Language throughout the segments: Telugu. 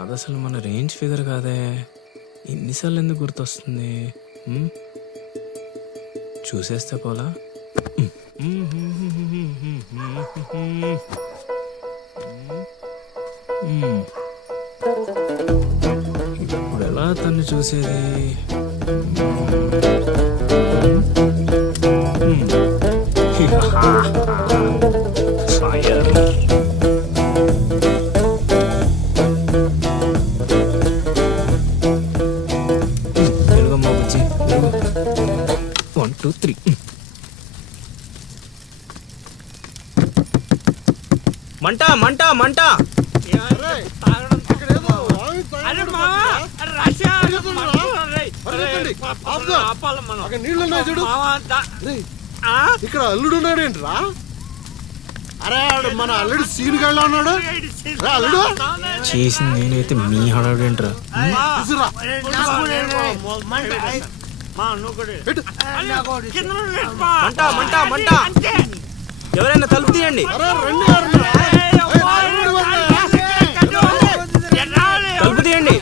అది అసలు మన రేంజ్ ఫిగర్ కాదే, ఇన్నిసార్లు ఎందుకు గుర్తొస్తుంది? చూసేస్తే పోలా. ఇప్పుడు ఎలా తను చూసేది? తెలుగమ్మ బుజ్జి, 1 2 3. మంట మంట మంట! ఇక్కడ అల్లుడు ఉన్నాడేంట్రా? అరే మన అల్లుడు సీన్ గళ్ళ ఉన్నాడు. అల్లుడు చేసింది నేనైతే మీ హడావిడేంట్రా? మంట మంట మంట! ఎవరైనా తలుపు తీయండి, తలుపు తీయండి.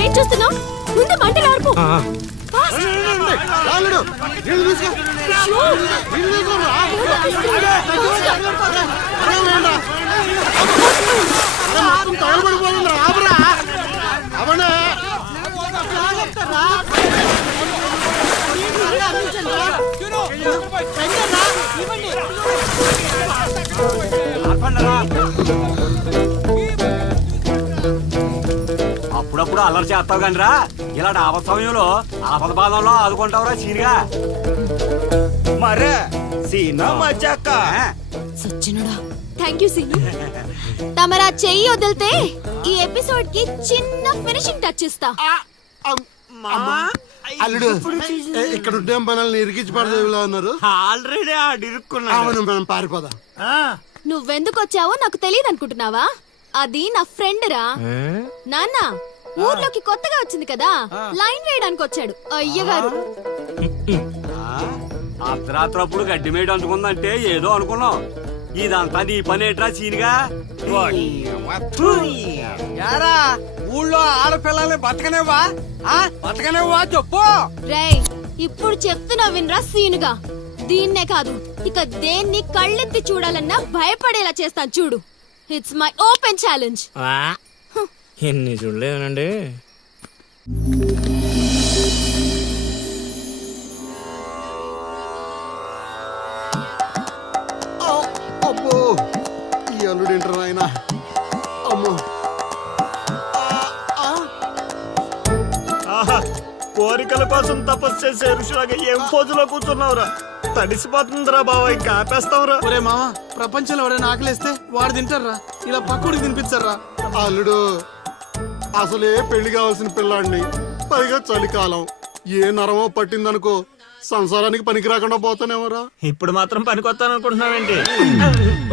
ఏం చూస్తున్నావు? ముందు మంటలు ఆర్పు. తగలబడిపోతుంది. ఆపరా అవనే అప్పుడప్పుడు అల్లరి చేస్తావు కానీ రా, ఇలాంటి ఆపద సమయంలో ఆపద బాధంలో ఆదుకుంటావురా సీనిగా. మరే సీనా మజాక సచ్చినుడా. Thank you Seenu. తమరా చెయ్యి వదిలితే ఈ ఎపిసోడ్ కి చిన్న ఫినిషింగ్ టచ్ ఇస్తా. అల్లుడు ఇక్కడ ఉంటే మనల్ని ఇరికించి పడదేవిలా ఉన్నారు. ఆల్రెడీ ఆడిరుక్కున్నా. అవును, మనం పారిపోదాం. నువ్వెందుకు వచ్చావో నాకు తెలియదు అనుకుంటున్నావా? అది నా ఫ్రెండ్ రా. నాన్న ఊర్లోకి కొత్తగా వచ్చింది కదా, లైన్ వేయడానికి వచ్చాడు అయ్యగారు. అర్ధరాత్రప్పుడు గడ్డి మేడ అందుకుందంటే ఏదో అనుకున్నాం. ఇదంతా నీ పనేట్రా సీనిగా? యారా ఊళ్ళో ఆడపిల్లల్ని బతకనేవా? బతకనేవా చెప్పు. రేయ్ ఇప్పుడు చెప్తున్నా వినరా సీనుగా. దీన్నే కాదు, ఇక దేన్ని కళ్ళెత్తి చూడాలన్నా భయపడేలా చేస్తాను చూడు. It's my open challenge. ఎన్ని చూడలేదనండి. అబ్బో ఈ అల్లుడు ఏంటారు ఆయన? అమ్మో కోరికల కోసం తపస్సు చేసే ఋషులాగా ఏం పోజులో కూర్చున్నావురా? తడిసిపోతుందిరా బావ, ఇంకా ఆపేస్తావురా. ఒరే మామ, ప్రపంచంలో ఎవరైనా ఆకలిస్తే వాడు తింటారా? ఇలా పక్కడికి తినిపించారా? అల్లుడు అసలే పెళ్లి కావాల్సిన పిల్లాడిని, పైగా చలికాలం, ఏ నరమో పట్టిందనుకో సంసారానికి పనికి రాకుండా పోతానేమరా. ఇప్పుడు మాత్రం పనికొత్తాను అనుకుంటున్నావేంటి?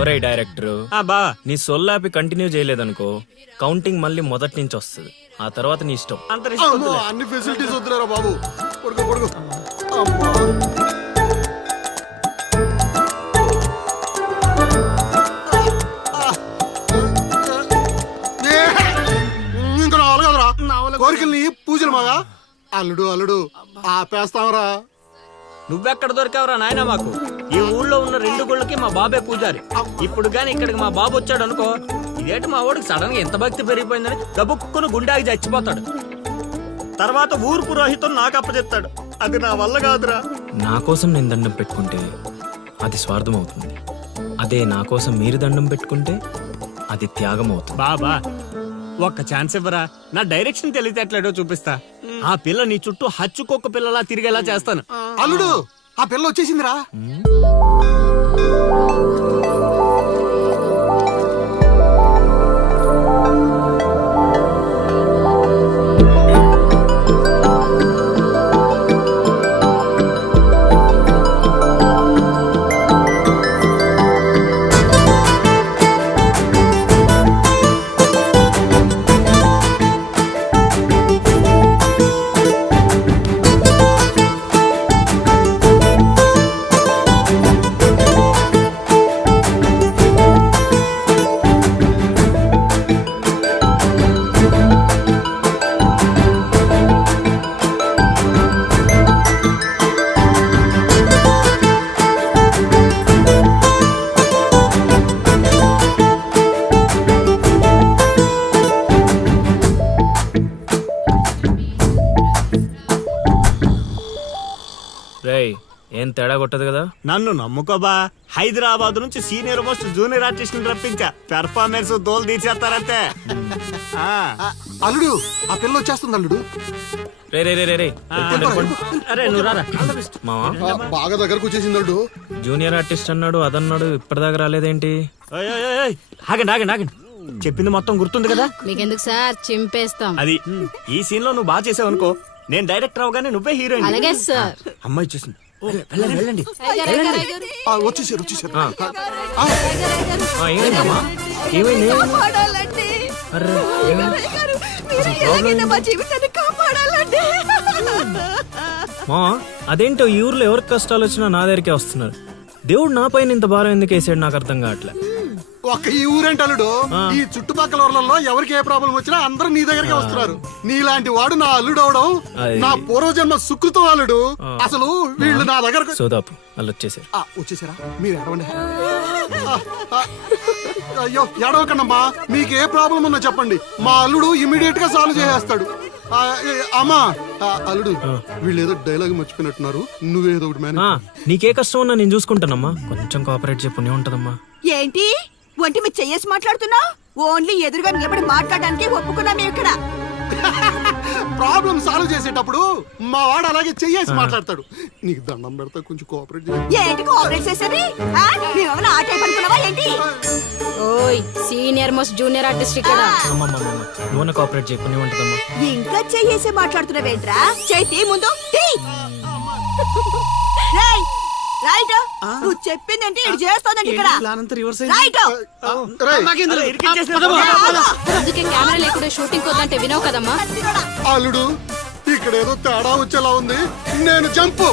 ఒరే డైరెక్టర్, బా నీ సొల్లాపి కంటిన్యూ చేయలేదనుకో కౌంటింగ్ మళ్ళీ మొదటి నుంచి వస్తుంది. ఆ తర్వాత నీ ఇష్టం. అన్ని ఫెసిలిటీస్ వద్దులేరా బాబు. కొడుకు కొడుకు అమ్మా. ఇంకా నావలు కదరా కోరికల్ని పూజలు మాగా. అల్లుడు అల్లుడు ఆపేస్తావరా? నువ్వెక్కడ దొరికావురా నాయనా మాకు? ఈ ఊళ్ళో ఉన్న 2 గుళ్ళకి మా బాబే పూజారి. ఇప్పుడు గాని ఇక్కడికి మా బాబు వచ్చాడు అనుకో, ఇదేంటి మా వాడికి సడన్ గా ఎంత భక్తి పెరిగిపోయిందని గబుక్కును గుండాకి చచ్చిపోతాడు. తర్వాత ఊరు పురోహితం నాకు అప్పచెప్తాడు. అది నా వల్ల కాదురా. నా కోసం నేను దండం పెట్టుకుంటే అది స్వార్థం అవుతుంది. అదే నా కోసం మీరు దండం పెట్టుకుంటే అది త్యాగం అవుతుంది. బాబా ఒక్క ఛాన్స్ ఇవ్వరా, నా డైరెక్షన్ తెలివితేటలేడో చూపిస్తా. ఆ పిల్ల నీ చుట్టూ హచ్చుకొక్క పిల్లలా తిరిగేలా చేస్తాను. అల్లుడు ఆ పిల్ల వచ్చేసిందిరా. ఏం తేడా కొట్టదు కదా? నన్ను నమ్ముకోబా, హైదరాబాద్ నుంచి సీనియర్ మోస్ట్ జూనియర్ ఆర్టిస్ట్ రప్పించా, పెర్ఫార్మెన్స్ దోలు తీర్చేస్తారంతే. ఆ, అల్లుడు ఆ పిల్ల వచ్చేస్తుంది అల్లుడు. రే రే రే రే రే వెళ్ళిపోండి, వెళ్ళిపోండి. అరే నువ్వు రారా. మావా బాగా దగ్గరకు వచ్చేసింది అల్లుడు. జూనియర్ ఆర్టిస్ట్ అన్నాడు అదన్నాడు ఇప్పటిదాకా రాలేదేంటి? ఓయ్, ఓయ్, ఓయ్, ఓయ్, ఆగండి ఆగండి ఆగండి, చెప్పింది మొత్తం గుర్తుంది కదా? మీకెందుకు సార్ చింపేస్తాం. అది ఈ సీన్ లో నువ్వు బాగా చేసావు అనుకో, నేను డైరెక్టర్ అవగానే నువ్వే హీరోయిన్. అలాగే సార్. అమ్మాయి చూసింది. వెళ్ళండి వెళ్ళండి. వచ్చేసారు వచ్చేసారు. ఏమైందమ్మా? ఏమైంది? అర్రే, మా అదేంటో ఈ ఊర్లో ఎవరికి కష్టాలు వచ్చినా నా దగ్గరికే వస్తున్నారు. దేవుడు నా పైన ఇంత భారం ఎందుకు వేసాడు నాకు అర్థం కావట్లే. ఒక్క ఈ ఊరేంటి అల్లుడు, ఈ చుట్టుపక్కల ఊర్లలో ఎవరికి ఏ ప్రాబ్లం వచ్చినా అందరూ నీ దగ్గరికి వస్తున్నారు. నీలాంటి వాడు నా అల్లుడు అవడం నా పూర్వజన్మ సుకృతం అల్లుడు. అసలు వీళ్ళు నా దగ్గరకు సోదాపు వాళ్ళు వచ్చేసారు. వచ్చేసారా? మీరు ఎడవండి. అయ్యో ఎడవకండమ్మా, మీకు ఏ ప్రాబ్లం ఉన్నా చెప్పండి, మా అల్లుడు ఇమీడియట్ గా సాల్వ్ చేసేస్తాడు. అమ్మా అల్లుడు, వీళ్ళు ఏదో డైలాగ్ మర్చిపోయినట్టున్నారు, నువ్వేదో ఒకటి మేనేజ్. నీకే కష్టం ఉన్నా నేను చూసుకుంటానమ్మా, కొంచెం కోఆపరేట్ చెప్పు ఉంటదమ్మా. ఏంటి ఒంటి మీద చెయ్యేసి మాట్లాడుతున్నావు? ఓన్లీ ఎదురుగా నిలబడి మాట్లాడడానికి ఒప్పుకున్నాం ఇక్కడ. ప్రాబ్లం సాల్వ్ చేసేటప్పుడు మా వాడు అలాగే చెయ్యేసి మాట్లాడతాడు. నీకు దండం పెడతా, కొంచెం కోఆపరేట్ చేయి. ఏంటి కోఆపరేట్ చేసేది? మేమేమైనా ఆ టైప్ అనుకున్నావా ఏంటి? ఓయ్ సీనియర్ మోస్ట్ జూనియర్ ఆర్టిస్ట్ ఇక్కడ. నువ్వు కోఆపరేట్ చెప్పు ఉంటదమ్మా. ఇంకా చెయ్యేసి మాట్లాడుతున్నావేంట్రా? చేతి ముందు తీ. రేయ్, రైట్. నువ్వు చెప్పిందంటే ఇది చేస్తానండి ఇక్కడ. ప్లాన్ అంతా రివర్స్ రైట్. నాకేం తెలియదు. అందుకే కెమెరా లేకుండా షూటింగ్ వద్దంటే వినవు కదమ్మా. అల్లుడు, ఇక్కడ ఏదో తేడా వచ్చేలా ఉంది, నేను జంపు.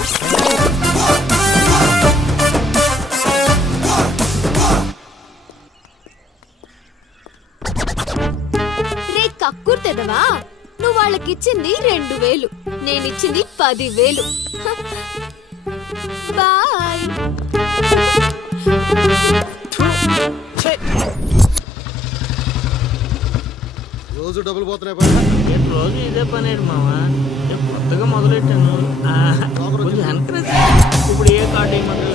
రే కక్కుర్తెదవా, నువ్వు వాళ్ళకిచ్చింది 2000, నేనిచ్చింది 10,000. బాయ్. రోజు డబ్బులు పోతున్నాయి పైన. రోజు ఇదే పని మావా, నేను కొత్తగా మొదలెట్టాను. కొంచెం encourage చేయి. ఇప్పుడు ఏ కార్డు ఏమంటారు?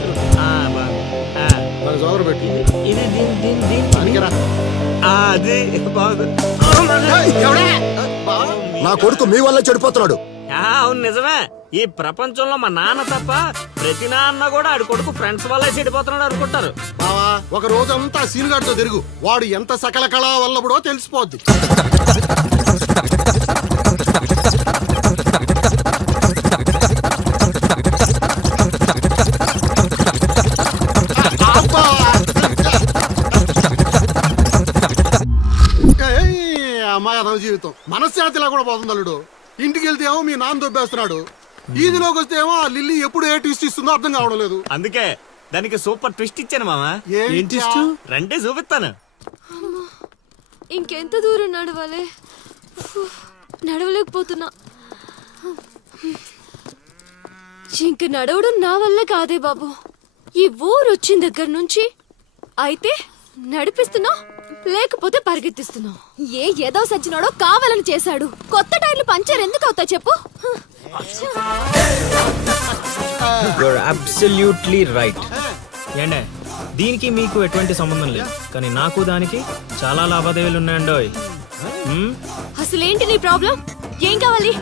దాని జోరు పెట్టి ఇది దీని దీని దీని పనికిరా. అది బాగుంది. నా కొడుకు మీ వల్ల చెడిపోతున్నాడు. అవును నిజమే. ఈ ప్రపంచంలో మా నాన్న తప్ప ప్రతి నాన్న కూడా ఆడి కొడుకు ఫ్రెండ్స్ వల్లే చెడిపోతున్నాడు అనుకుంటారు. బావా, ఒక రోజంతా సీనుగాడితో తిరుగు, వాడు ఎంత సకల కళా వల్లబడో తెలిసిపోద్ది. అమ్మాయి అదవ జీవితం మనశ్శాంతిలా కూడా పోతుంది అల్లుడు. ఇంటికి వెళ్తే ఏమో మీ నాన్న దొబ్బేస్తున్నాడు, ఈదిలోకి వస్తే ఏమో ఆ లిల్లీ ఎప్పుడు ఏ ట్విస్ట్ ఇస్తుందో అర్థం కావడం లేదు. అందుకే దానికి సూపర్ ట్విస్ట్ ఇచ్చాను మామా. ఏంటి రండి చూపిస్తాను. ఇంకెంత దూరం నడవాలి? నడవలేకపోతున్నా. ఇంక నడవడం నా వల్ల కాదే బాబు. ఈ ఊరు వచ్చిన దగ్గర నుంచి అయితే నడిపిస్తున్నా, లేకపోతే పరిగెత్తిస్తున్నా. ఏదో సచ్చినాడో కావాలని చేశాడు. కొత్త టైర్లు పంచర్ ఎందుకు అవుతా చెప్పు. You're absolutely right. ఏండే, దీనికి మీకు ఎటువంటి సంబంధం లేదు, కానీ నాకు దానికి చాలా లావాదేవీలు ఉన్నాయండోయ్. అసలేంటి నీ ప్రాబ్లం? ఏం కావాలి?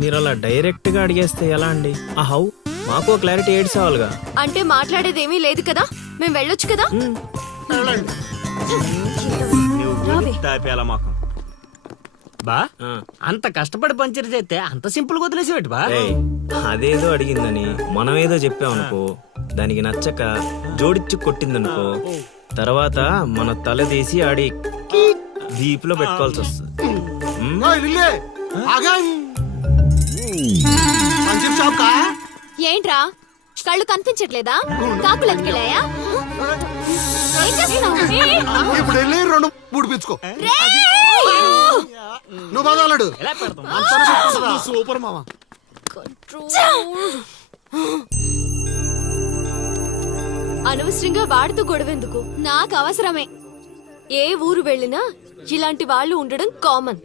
మీరు అలా డైరెక్ట్ గా అడిగేస్తే ఎలా అండి? హౌ మాకు క్లారిటీ ఏడ్చేవాళ్ళుగా. అంటే మాట్లాడేదేమీ లేదు కదా, మేము వెళ్ళొచ్చు కదా. మాకు బా అంత కష్టపడి పంచర్ చేస్తే అంత సింపుల్ గా వదిలేసేవాటి బా. ఏయ్, అదేదో అడిగిందని మనం ఏదో చెప్పామనుకో, దానికి నచ్చక జోడిచ్చి కొట్టిందనుకో, తర్వాత మన తల తీసి ఆడి దీపులో పెట్టుకోవాల్సి వస్తుంది. ఏంట్రా కళ్ళు కనిపించట్లేదా? కాకులు ఎత్తుకెళ్ళాయా? ఏం చేస్తున్నావ్? ఇప్పుడు వెళ్ళి 2 పుడిపించుకో. నువ్వు బదాలడు సూపర్ మావా. అనవసరంగా వాడితో గొడవెందుకు? నాకు అవసరమే. ఏ ఊరు వెళ్ళినా ఇలాంటి వాళ్ళు ఉండడం కామన్.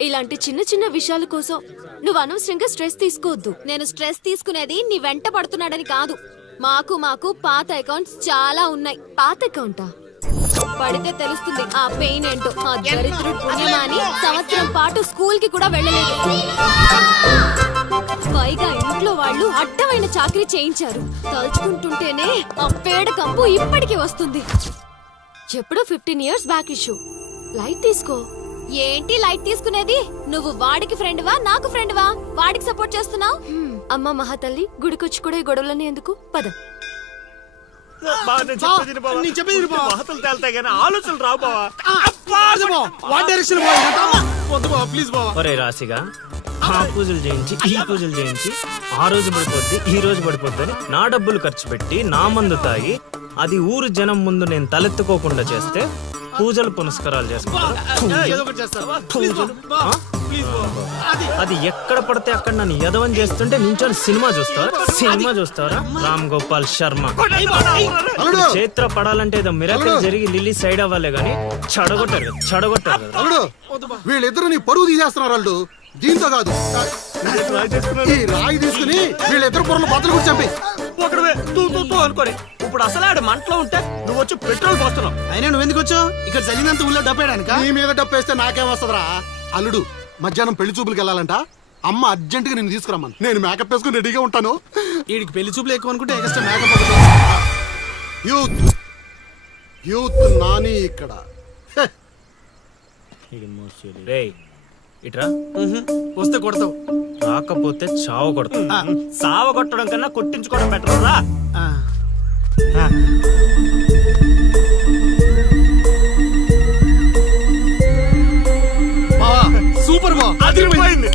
ఇలాంటి చిన్న చిన్న విషయాల కోసం నువ్వు అనవసరంగా స్ట్రెస్ తీసుకోవద్దు. నేను స్ట్రెస్ తీసుకునేది నీ వెంట పడుతున్నాడని కాదు. మాకు పాత అకౌంట్స్ చాలా ఉన్నాయి. పాత అకౌంటా? పడితే తెలుస్తుంది ఆ పెయిన్ ఏంటో. ఆ దరిద్రుడు పుణ్యమా అని సంవత్సరం పాటు స్కూల్ కి కూడా వెళ్ళలేదు. పైగా ఇంట్లో వాళ్ళు అడ్డమైన చాకరీ చేయించారు. తలుచుకుంటుంటేనే ఆ పేడ కంపు ఇప్పటికీ వస్తుంది. ఎప్పుడో 15 years బ్యాక్ ఇష్యూ. లైట్ తీసుకో. ఏంటి లైట్ తీసుకునేది? నువ్వు వాడికి ఫ్రెండ్వా నాకు ఫ్రెండ్వా? వాడికి సపోర్ట్ చేస్తున్నావు. అమ్మ మహాతల్లి, గుడికొచ్చి కూడా ఈ గొడవలన్నీ ఎందుకు? పద. నేను చెప్పేది విను బావ. మహతలు తేలుతాయి కానీ ఆలోచనలు రావు బావా. వద్దు బావ, వాడి డైరెక్షన్ వద్దు బావ, ప్లీజ్ బావ. ఒరే రాశిగా, ఆ పూజలు చేయించి ఈ పూజలు చేయించి ఆ రోజు పడిపోద్ది ఈ రోజు పడిపోద్ది అని నా డబ్బులు ఖర్చు పెట్టి నా మందు తాగి అది ఊరు జనం ముందు నేను తలెత్తుకోకుండా చేస్తే పూజలు పునస్కారాలు చేసుకుంటారు. ఏదో ఒకటి చేస్తావా? ప్లీజ్ బావ, పూజలు? బావ, ఆ? ప్లీజ్ బావ. అది అది ఎక్కడ పడితే అక్కడ నన్ను యదవం చేస్తుంటే నించొని సినిమా చూస్తారా? రామ్ గోపాల్ శర్మ. అల్లుడు చైత్ర పడాలంటే ఏదో మిరాకిల్ జరిగి లిల్లీ సైడ్ అవ్వాలి గానీ చెడగొట్టారు కదా. అల్లుడు వీళ్ళిద్దరు నీ పరువు తీసేస్తున్నారు. అల్లుడు దీంతో కాదు, ఈ రాయి తీసుకుని వీళ్ళిద్దరు పొరలు బద్దలు కూడా చంపి. ఒకడువే తూ తూ తూ అనుకోని ఇప్పుడు అసలు ఆడు మంటలో ఉంటే నువ్వు వచ్చి పెట్రోల్ పోస్తున్నావు. అయినా నువ్వు ఎందుకు వచ్చావు? ఇక్కడ జరిగినంత ఊళ్ళో డబ్బేయడానిక? నీ మీద డప్పేస్తే నాకేం వస్తుందిరా? అల్లుడు మధ్యాహ్నం పెళ్లి చూపులకు వెళ్ళాలంట. అమ్మ అర్జెంట్ గా నేను తీసుకురమ్మను. నేను మేకప్ వేసుకుని రెడీగా ఉంటాను. వీడికి పెళ్లి చూపులు ఎక్కువ అనుకుంటే ఎక్స్ట్రా మేకప్ ఒకటి. యూత్ యూత్ నాని ఇక్కడ. హె. రేయ్ ఇట్రా. వస్తే కొడతావు. రాకపోతే చావు కొడతా. సావ కొట్టడం కన్నా కొట్టించుకోవడం బెటర్ రా. ఆ. బావా, సూపర్ బావ. అదిరిపోయింది.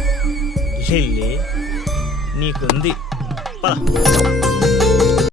లిల్లీ నీకుంది